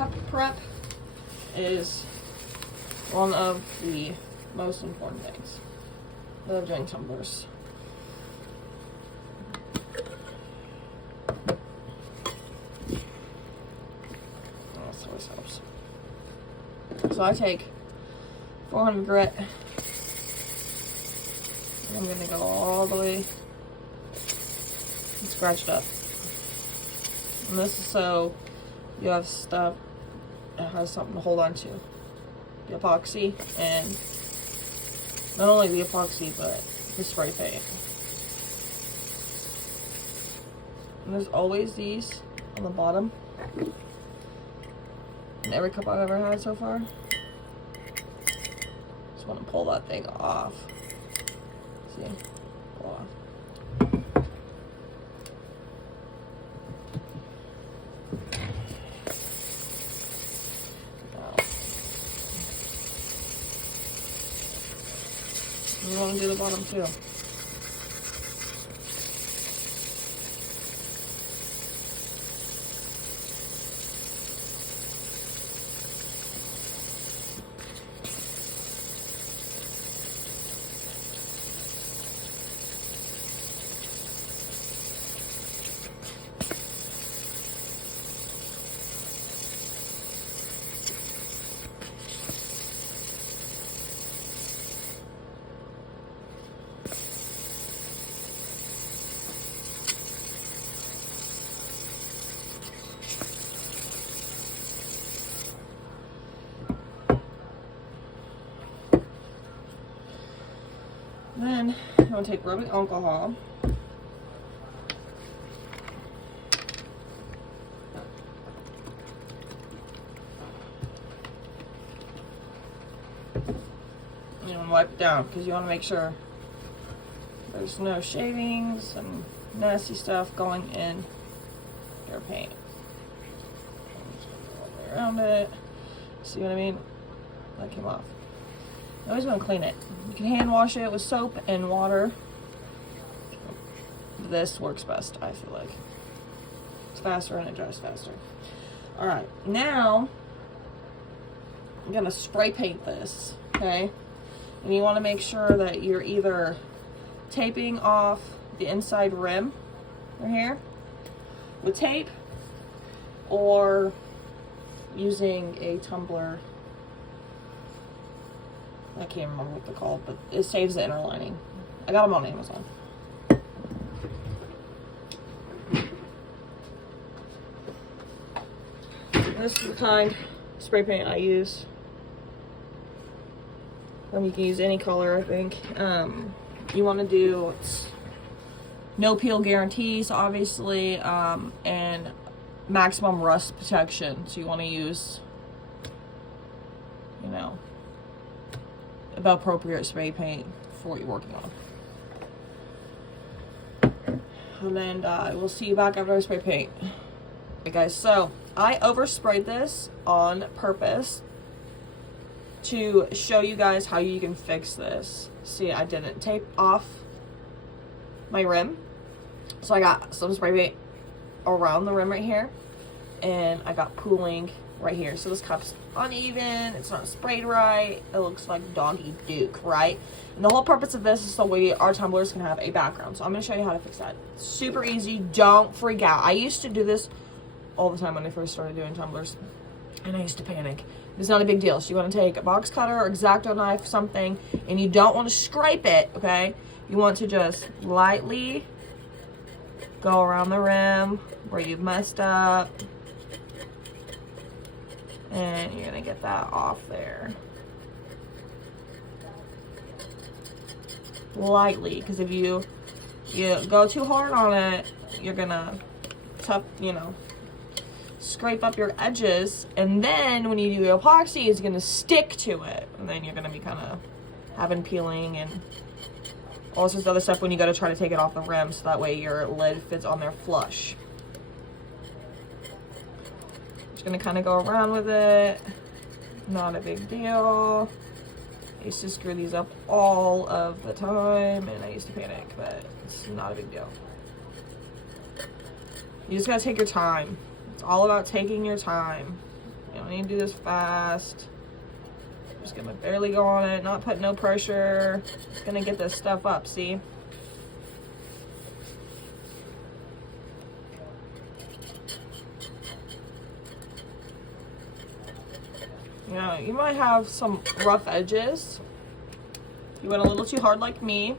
cup prep is one of the most important things of doing tumblers. This always helps. So I take 400 grit. And I'm gonna go all the way and scratch it up. And this is so you have stuff that has something to hold on to. The epoxy, and not only the epoxy, but the spray paint. And there's always these on the bottom. In every cup I've ever had so far. Just want to pull that thing off. See? Pull off. You want to do the bottom too. Then I'm going to take rubbing alcohol. You want to wipe it down because you want to make sure there's no shavings and nasty stuff going in your paint. All the way around it. See what I mean? That came off. You always want to clean it. You can hand wash it with soap and water. This works best, I feel like. It's faster and it dries faster. Alright, now I'm going to spray paint this, okay? And you want to make sure that you're either taping off the inside rim right here with tape or using a tumbler. I can't remember what they're called, but it saves the inner lining. I got them on Amazon. This is the kind of spray paint I use. You can use any color, I think. You want to do no peel guarantees, obviously, and maximum rust protection. So you want to use, you know, about appropriate spray paint for what you're working on. And then we'll see you back after I spray paint. Okay guys, so I oversprayed this on purpose to show you guys how you can fix this. See, I didn't tape off my rim. So I got some spray paint around the rim right here. And I got pooling right here. So this cup's uneven, it's not sprayed right, it looks like doggy duke, right? And the whole purpose of this is so our tumblers can have a background. So I'm going to show you how to fix that. Super easy, don't freak out. I used to do this all the time when I first started doing tumblers, and I used to panic. It's not a big deal. So you want to take a box cutter or X-Acto knife, something, and you don't want to scrape it, okay? You want to just lightly go around the rim where you've messed up. And you're gonna get that off there. Lightly, because if you go too hard on it, you're gonna scrape up your edges, and then when you do the epoxy, it's gonna stick to it, and then you're gonna be kind of having peeling and all sorts of other stuff when you gotta try to take it off the rim, so that way your lid fits on there flush. Just gonna kind of go around with it. Not a big deal. I used to screw these up all of the time, and I used to panic, but it's not a big deal. You just gotta take your time. It's all about taking your time. You I need to do this fast. I'm just gonna barely go on it, not put no pressure. It's gonna get this stuff up, see? You know, you might have some rough edges. You went a little too hard like me.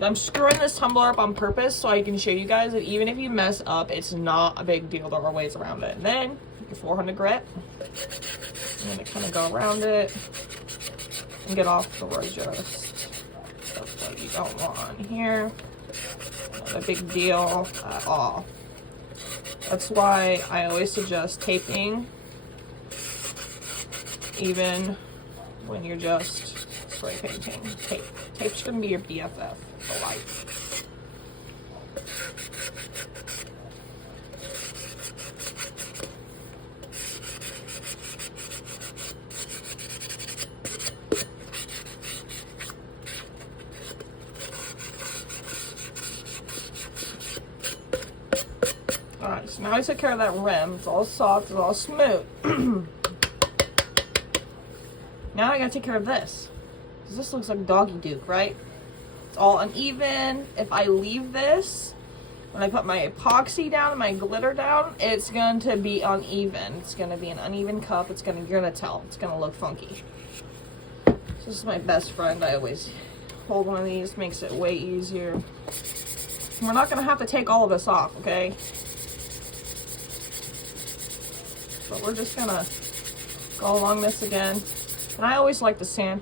I'm screwing this tumbler up on purpose so I can show you guys that even if you mess up, it's not a big deal. There are ways around it. And then your 400 grit. I'm gonna kind of go around it and get off the roast. That's what you don't want here. Not a big deal at all. That's why I always suggest taping, even when you're just spray painting. Tape's gonna be your BFF for life. Alright, so now I took care of that rim. It's all soft, it's all smooth. Now I gotta take care of this. Because this looks like doggy Duke, right? It's all uneven. If I leave this, when I put my epoxy down and my glitter down, it's going to be uneven. It's going to be an uneven cup. You're going to tell. It's going to look funky. So this is my best friend. I always hold one of these. Makes it way easier. We're not going to have to take all of this off, okay? But we're just going to go along this again. And I always like to sand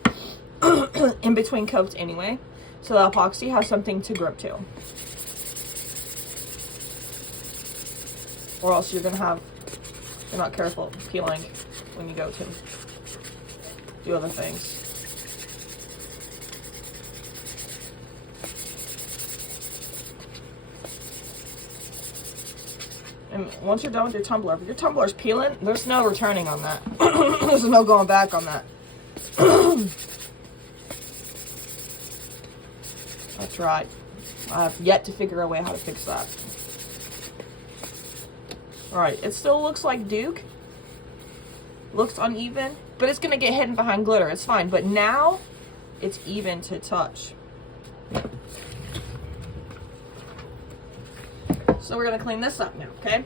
in between coats anyway, so the epoxy has something to grip to. Or else you're not careful peeling when you go to do other things. And once you're done with your tumbler, if your tumbler's peeling, there's no returning on that. There's no going back on that. That's right. I have yet to figure a way how to fix that. Alright, it still looks like Duke. Looks uneven, but it's going to get hidden behind glitter. It's fine, but now it's even to touch. So we're going to clean this up now, okay?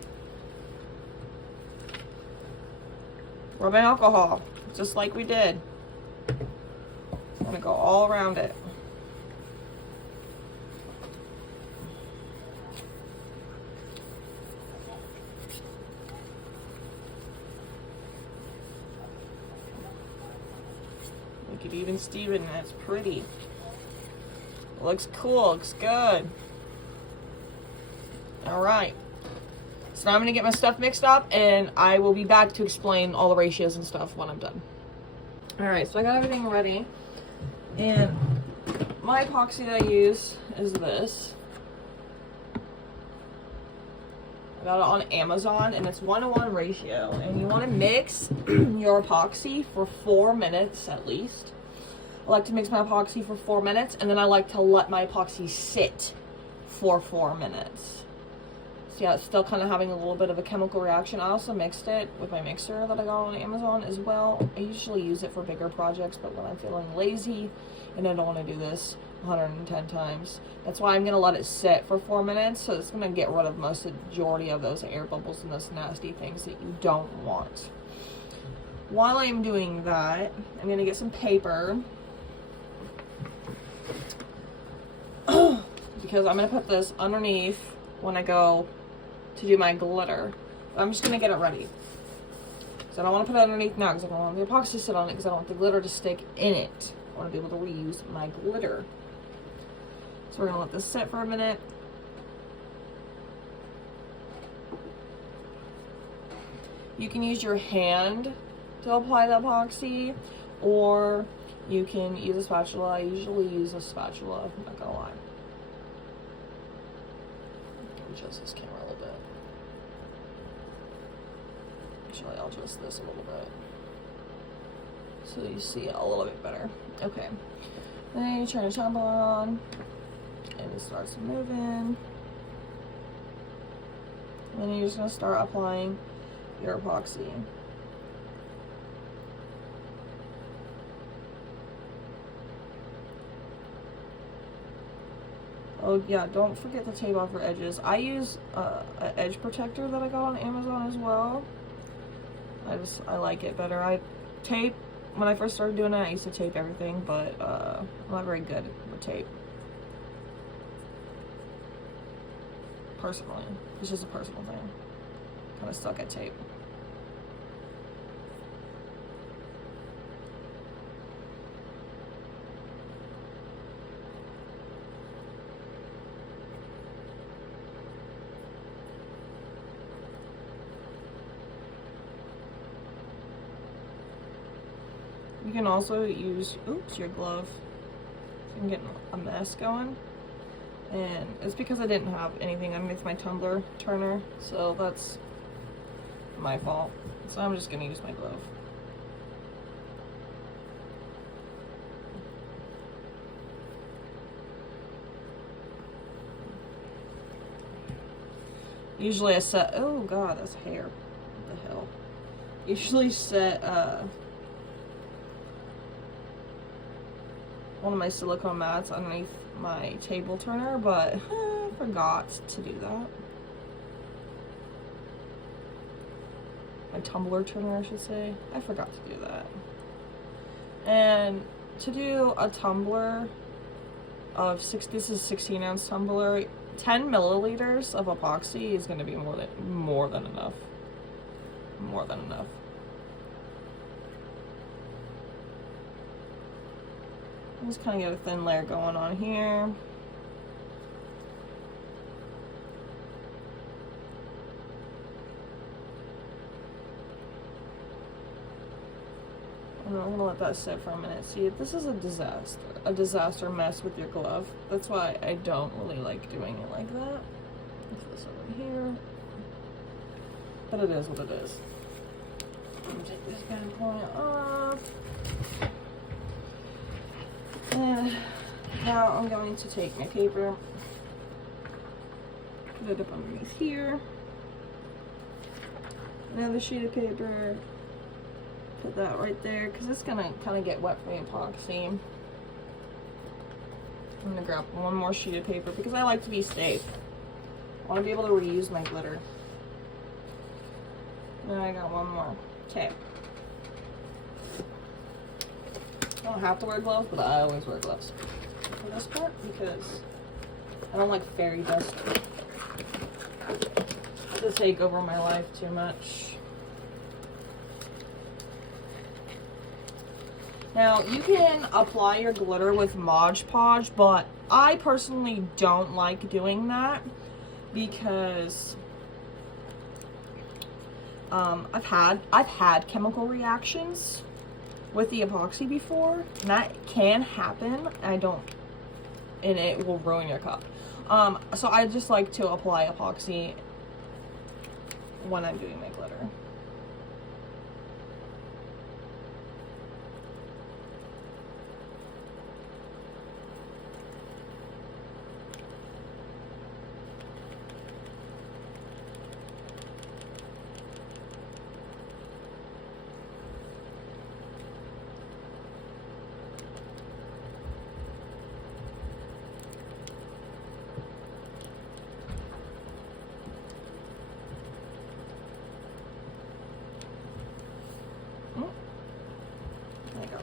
Rubbing alcohol, just like we did. I'm going to go all around it. Make it even Steven, that's pretty. It looks cool, looks good. Alright. So now I'm going to get my stuff mixed up and I will be back to explain all the ratios and stuff when I'm done. Alright, so I got everything ready. And my epoxy that I use is this. I got it on Amazon and it's 1:1 ratio. And you want to mix your epoxy for 4 minutes at least. I like to mix my epoxy for 4 minutes and then I like to let my epoxy sit for 4 minutes. So yeah, it's still kind of having a little bit of a chemical reaction. I also mixed it with my mixer that I got on Amazon as well. I usually use it for bigger projects, but when I'm feeling lazy and I don't want to do this 110 times, that's why I'm going to let it sit for 4 minutes. So it's going to get rid of majority of those air bubbles and those nasty things that you don't want. While I'm doing that, I'm going to get some paper. Because I'm going to put this underneath when I go to do my glitter. I'm just going to get it ready. Because I don't want to put it underneath now because I don't want the epoxy to sit on it because I don't want the glitter to stick in it. I want to be able to reuse my glitter. So we're going to let this sit for a minute. You can use your hand to apply the epoxy or you can use a spatula. I usually use a spatula, I'm not going to lie. Adjust this camera a little bit. Actually, I'll adjust this a little bit so you see it a little bit better. Okay. Then you turn your tumbler on and it starts moving. And then you're just going to start applying your epoxy. Oh yeah, don't forget to tape off your edges. I use an edge protector that I got on Amazon as well. I like it better. I tape, when I first started doing it, I used to tape everything, but I'm not very good with tape. Personally. It's just a personal thing. Kind of suck at tape. You can also use, oops, your glove. So you can get a mess going. And it's because I didn't have anything underneath my tumbler turner, so that's my fault. So I'm just gonna use my glove. Usually I set, oh god, that's hair. What the hell? Usually set, one of my silicone mats underneath my table turner, but I forgot to do that. My tumbler turner, I should say. I forgot to do that. And to do a tumbler of this is 16-ounce tumbler, 10 milliliters of epoxy is going to be more than enough. More than enough. Just kind of get a thin layer going on here. And I'm gonna let that sit for a minute. See, this is a disaster mess with your glove. That's why I don't really like doing it like that. Put this over here. But it is what it is. I'm gonna take this bad boy off. And now I'm going to take my paper, put it up underneath here, another sheet of paper, put that right there, because it's going to kind of get wet from the epoxy. I'm going to grab one more sheet of paper, because I like to be safe. I want to be able to reuse my glitter. And I got one more. Okay. I don't have to wear gloves, but I always wear gloves for this part because I don't like fairy dust to take over my life too much. Now, you can apply your glitter with Mod Podge, but I personally don't like doing that because I've had chemical reactions with the epoxy before, and that can happen. And it will ruin your cup. So I just like to apply epoxy when I'm doing my glitter.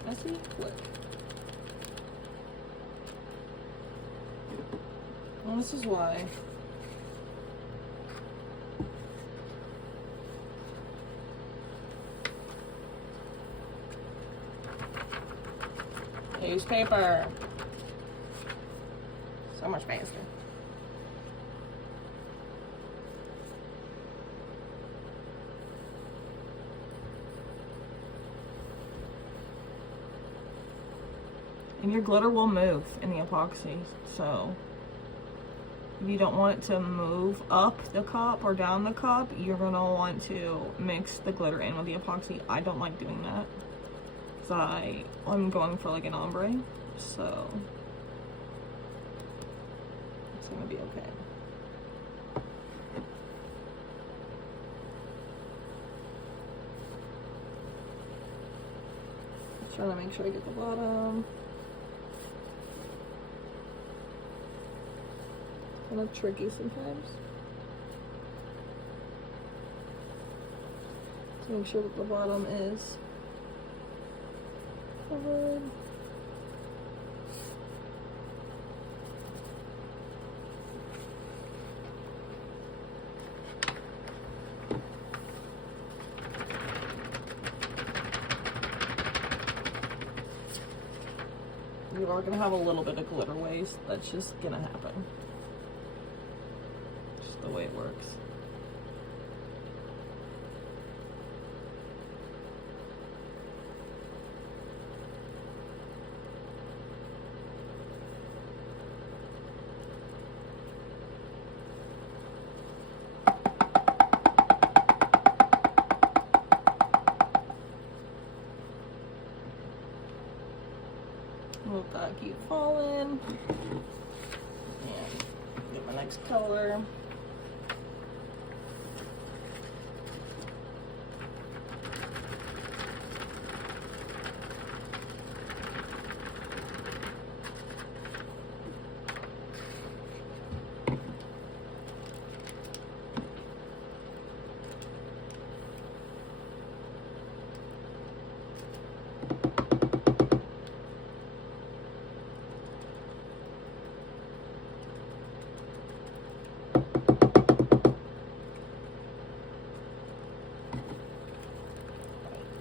Messy? Look. Well, this is why. Newspaper. So much faster. And your glitter will move in the epoxy, so if you don't want it to move up the cup or down the cup, you're gonna want to mix the glitter in with the epoxy. I don't like doing that because I'm going for like an ombre, so it's gonna be okay. Trying to make sure I get the bottom. Kind of tricky sometimes. To make sure that the bottom is covered. You are gonna have a little bit of glitter waste. That's just gonna happen. Just the way it works. Let that keep falling. And get my next color.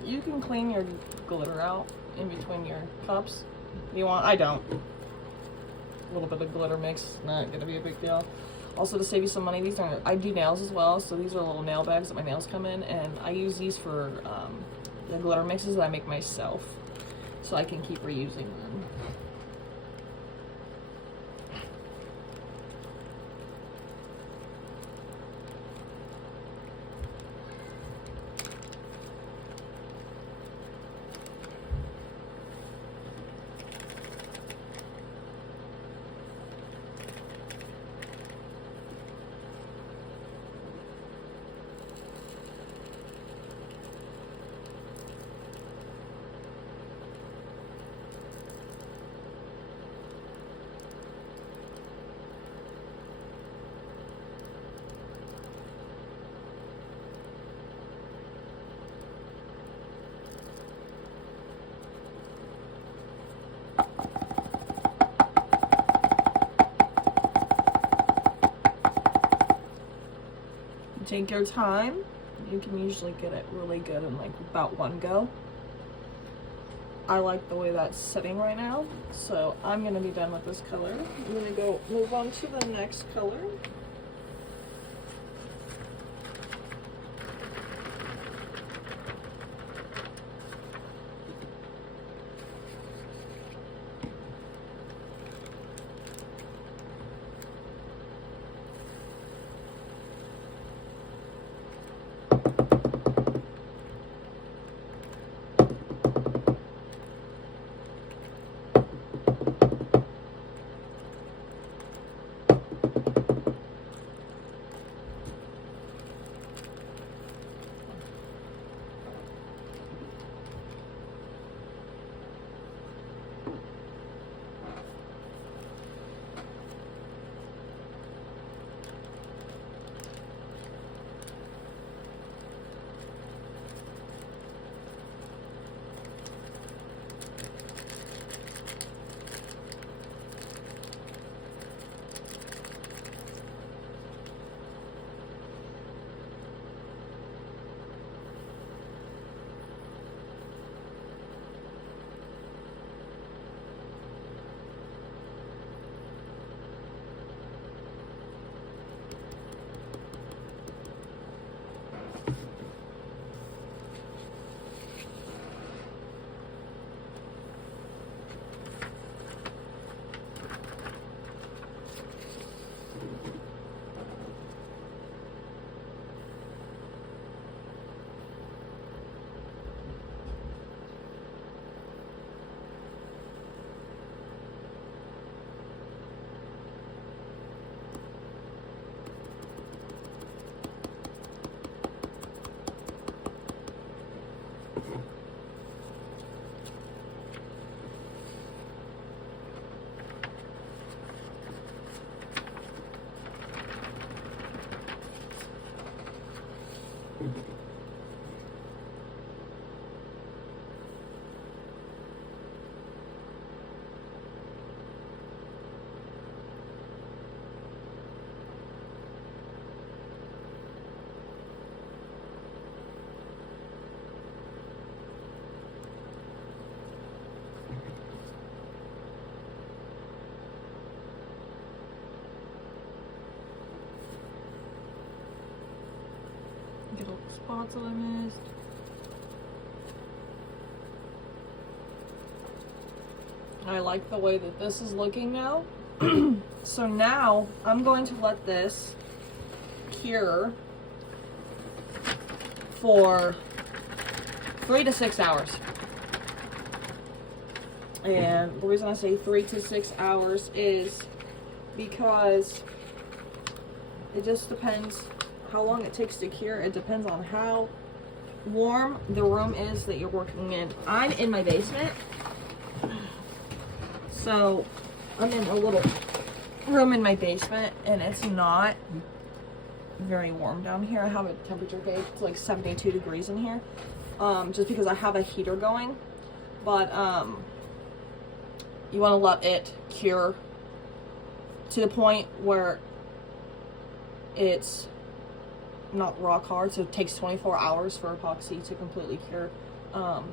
You can clean your glitter out in between your cups. You want? I don't. A little bit of glitter mix, not gonna be a big deal. Also, to save you some money, these are, I do nails as well, so these are little nail bags that my nails come in, and I use these for the glitter mixes that I make myself, so I can keep reusing them. Take your time. You can usually get it really good in like about one go. I like the way that's sitting right now, so I'm gonna be done with this color. I'm gonna go move on to the next color. Get all the spots that I missed. I like the way that this is looking now. So now I'm going to let this cure for 3 to 6 hours. And the reason I say 3 to 6 hours is because it just depends how long it takes to cure. It depends on how warm the room is that you're working in. I'm in my basement, so I'm in a little room in my basement, and it's not very warm down here. I have a temperature gauge. It's like 72 degrees in here, just because I have a heater going. But you want to let it cure to the point where it's not rock hard, so it takes 24 hours for epoxy to completely cure,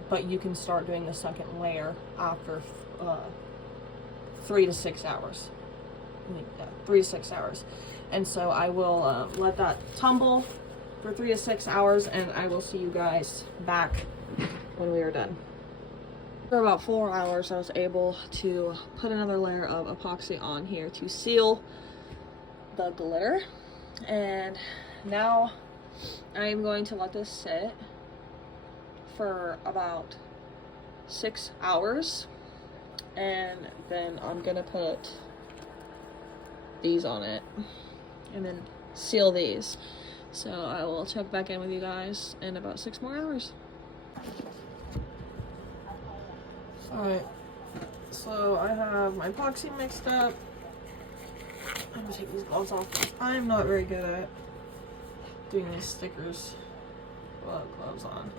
but you can start doing the second layer after 3 to 6 hours. 3 to 6 hours. And so I will let that tumble for 3 to 6 hours, and I will see you guys back when we are done. For about 4 hours I was able to put another layer of epoxy on here to seal the glitter, and now I'm going to let this sit for about 6 hours, and then I'm gonna put these on it and then seal these. So I will check back in with you guys in about 6 more hours. Alright, so I have my epoxy mixed up. I'm gonna take these gloves off because I'm not very good at doing these stickers without gloves on.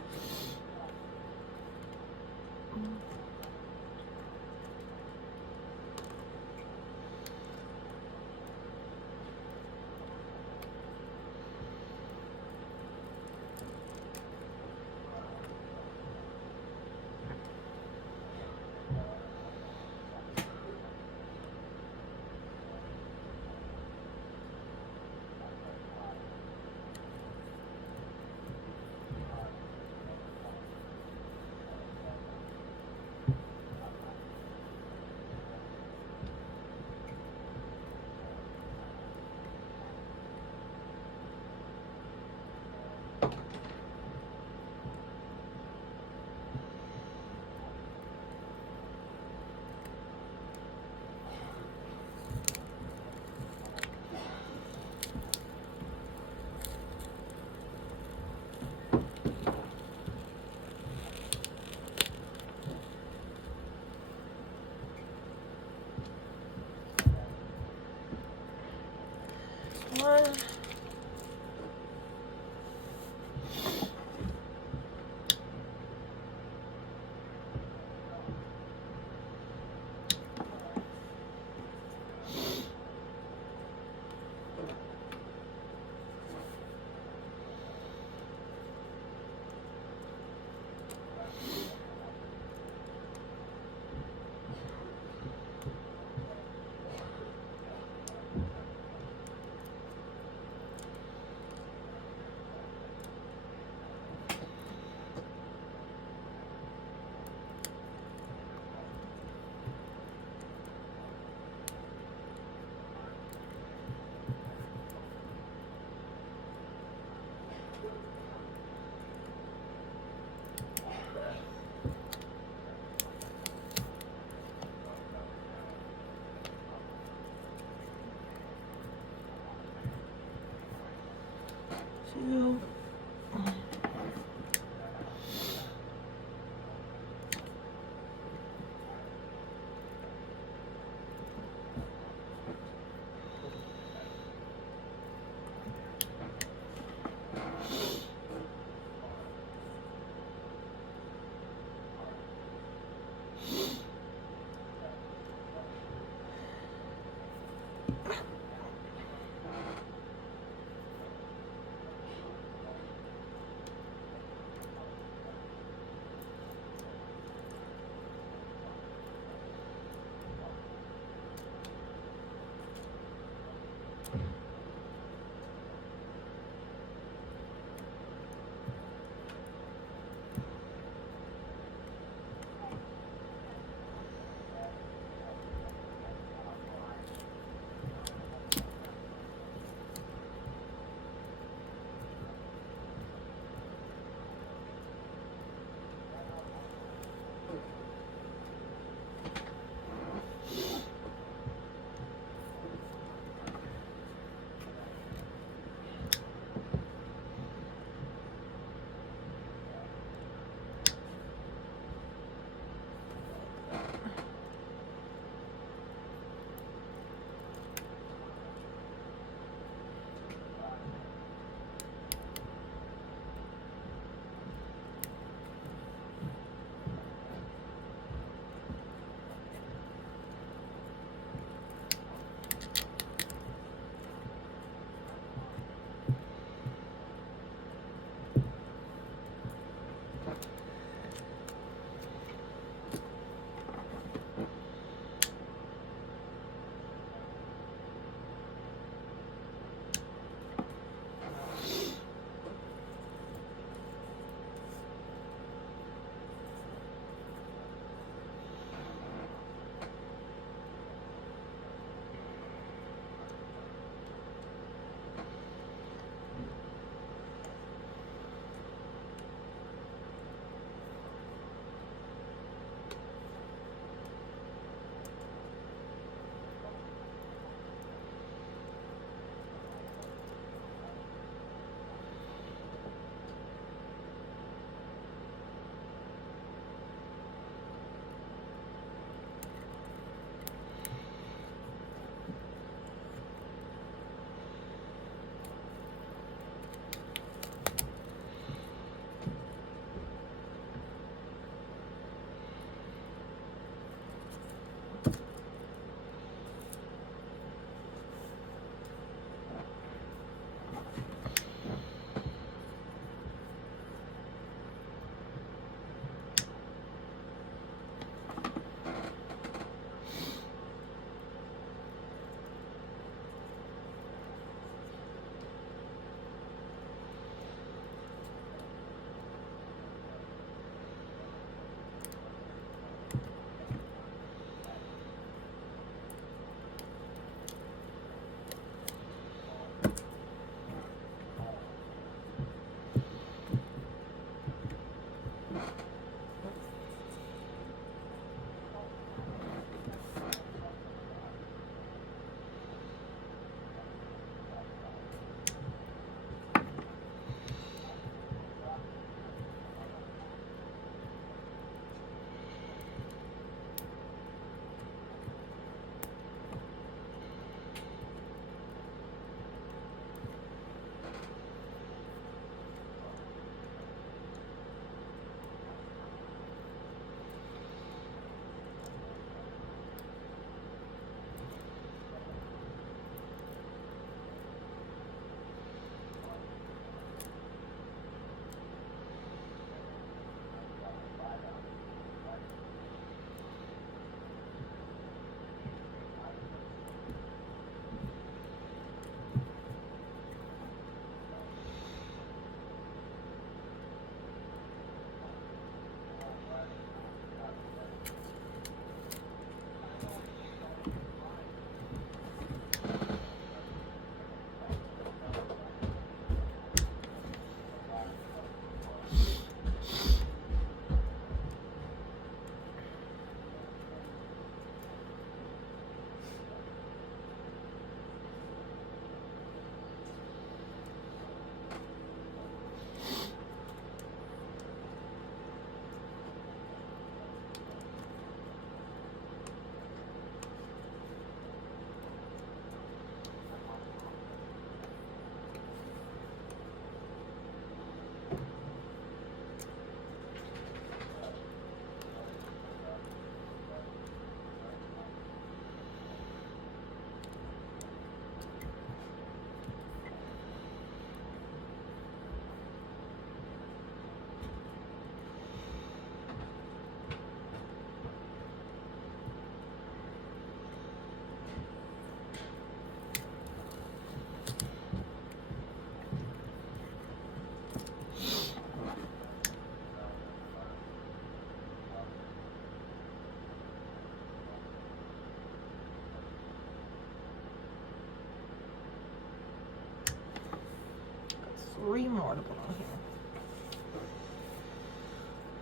3 more to put on here.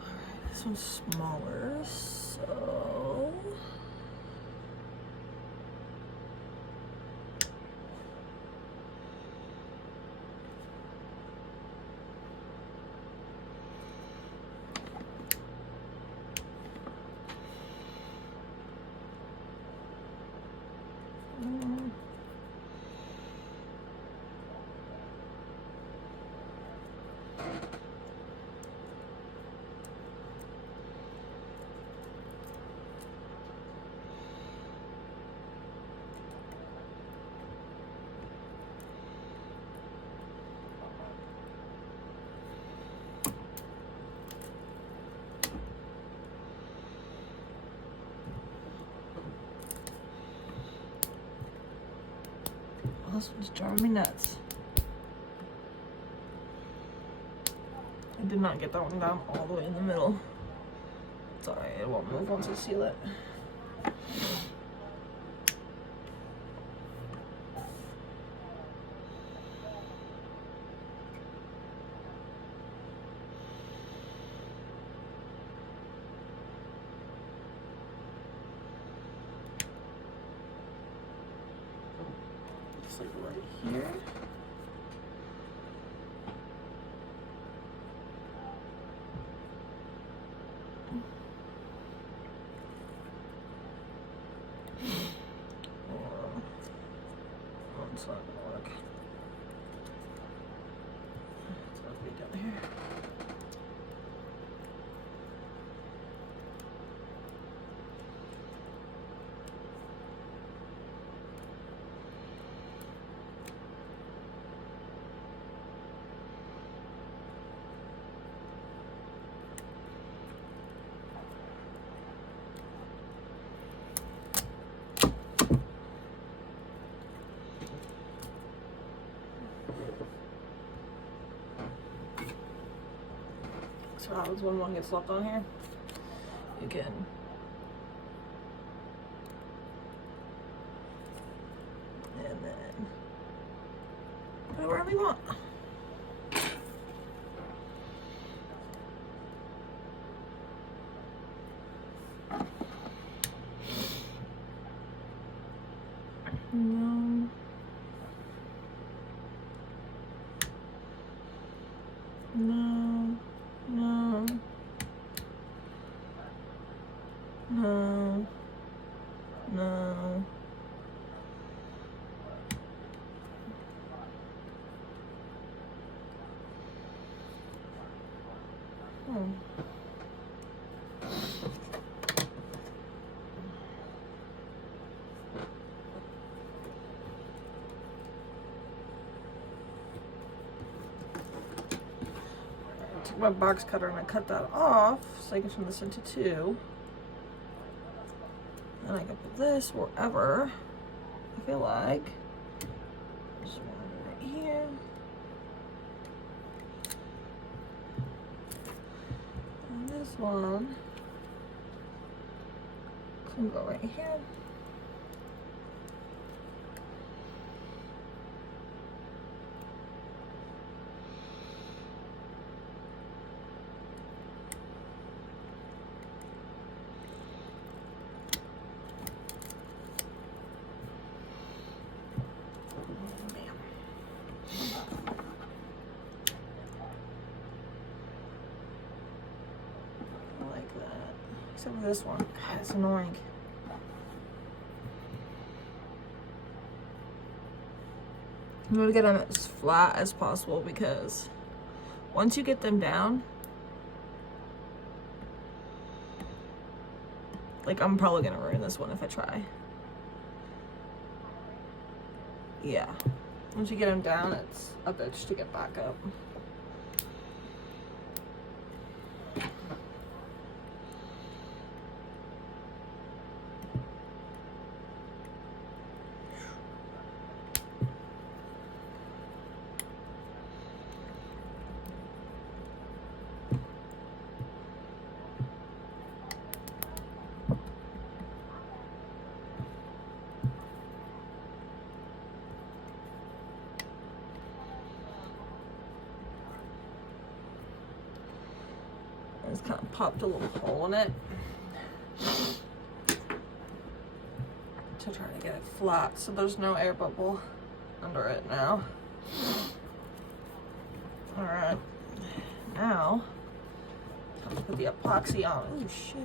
Alright, this one's smaller, so... This one's driving me nuts. I did not get that one down all the way in the middle. It's alright, it won't move once I seal it. Like right here. It's not gonna work. It's gonna be down here. So what happens when one gets left on here? You can and then put it wherever you want. No. No. No. No. No. Took my box cutter and I cut that off so I can turn this into 2. And I can put this wherever I feel like. Just one right here. And this one can go right here. Except for this one. God, it's annoying. I'm gonna get them as flat as possible because once you get them down, like I'm probably gonna ruin this one if I try. Yeah. Once you get them down, it's a bitch to get back up. Just kind of popped a little hole in it to try to get it flat so there's no air bubble under it now. Alright, now time to put the epoxy on. Oh shit.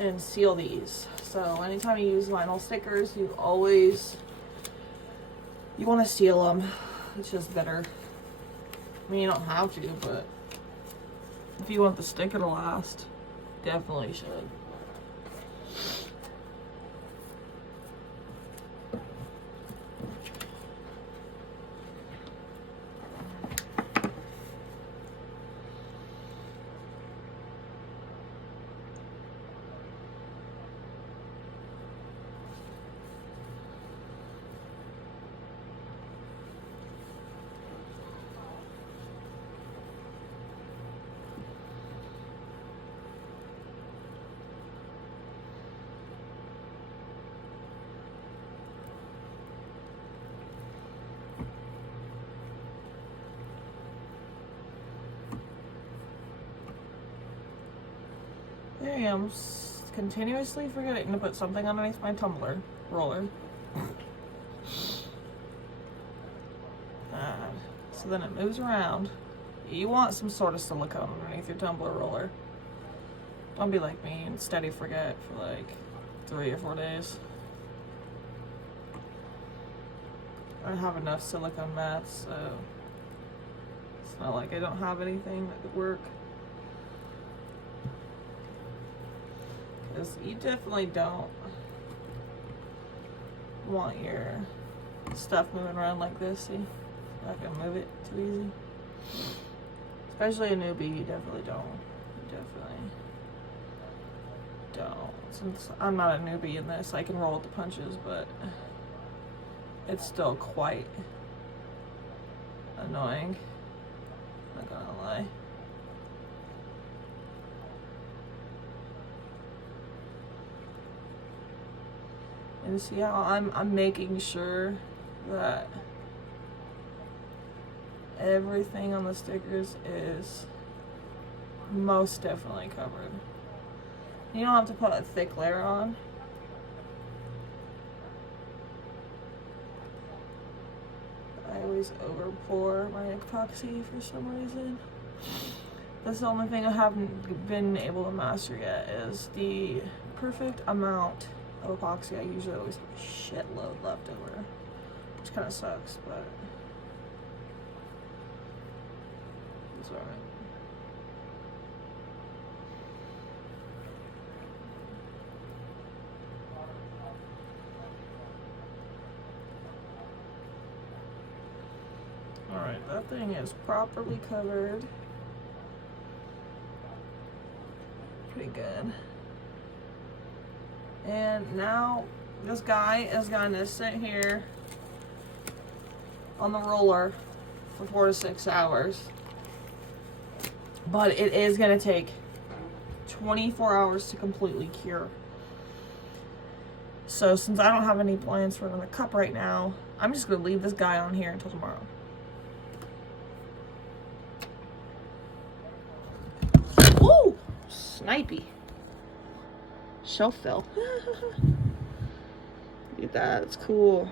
And seal these. So anytime you use vinyl stickers, you want to seal them. It's just better. I mean, you don't have to, but if you want the sticker to last, definitely should. There I am, continuously forgetting to put something underneath my tumbler roller. So then it moves around. You want some sort of silicone underneath your tumbler roller. Don't be like me and steady forget for like 3 or 4 days. I have enough silicone mats, so it's not like I don't have anything that could work. Because you definitely don't want your stuff moving around like this. See, I can move it too easy. Especially a newbie, you definitely don't. You definitely don't. Since I'm not a newbie in this, I can roll with the punches, but it's still quite annoying. Not gonna lie. And see how I'm making sure that everything on the stickers is most definitely covered. You don't have to put a thick layer on. I always over pour my epoxy for some reason. That's the only thing I haven't been able to master yet is the perfect amount of epoxy. I usually always have a shitload left over, which kind of sucks, but it's alright. Alright, that thing is properly covered. Pretty good. And now this guy is going to sit here on the roller for 4 to 6 hours. But it is going to take 24 hours to completely cure. So since I don't have any plans for another cup right now, I'm just going to leave this guy on here until tomorrow. Woo! Snipey. Shelf fell. Look at that, it's cool.